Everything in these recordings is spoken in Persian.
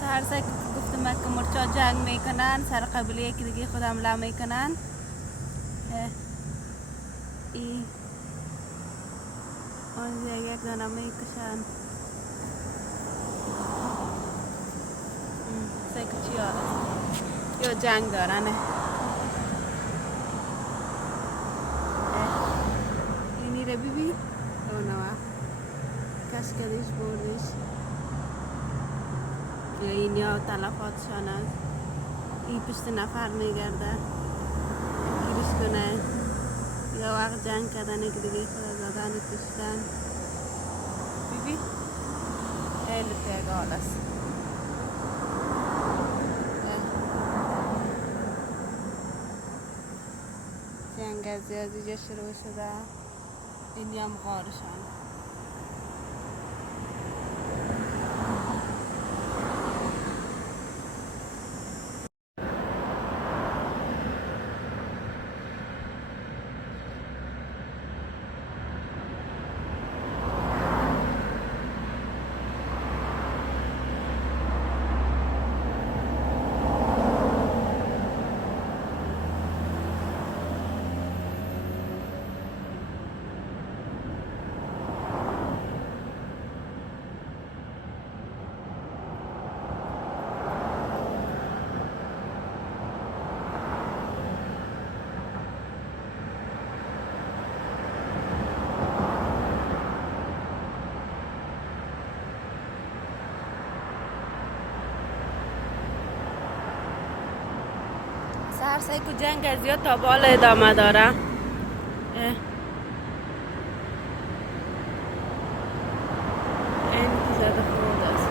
سهر که گفتم که مرچا جنگ میکنن سر قبیله یکی دیگه خود حمله میکنن. ای آن یک دانه میکشن. سیکو چی آره یا جنگ دارنه. اینی رو ببین اونوا کش کردیش بردیش این یا تلفاتشان است. این پشت نفر میگرده گیرش کنه یا وقت جنگ کردن که دیگه خود زدن کشتن. ببین خیلی تگال است. جنگ از زیادی جا شروع شده. این هم غارشان. سهر که جنگ از زیاد تا بالا ادامه داره. این که زده خود است.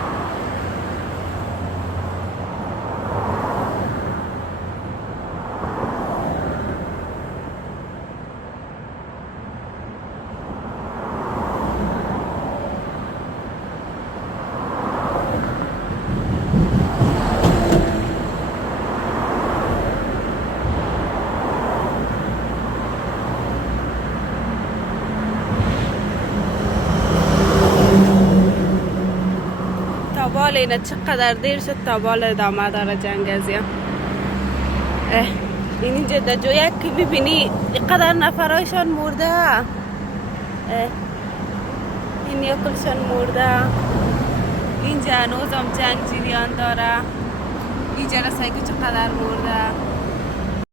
تابال اینه چقدر دیر شد تابال ادامه داره جنگ از یا. اینجا در جویه که ببینی اینقدر نفرایشان مرده. این یکلشان مرده. اینجا هنوز هم جنگ جریان داره. اینجا رسایی که چقدر مرده.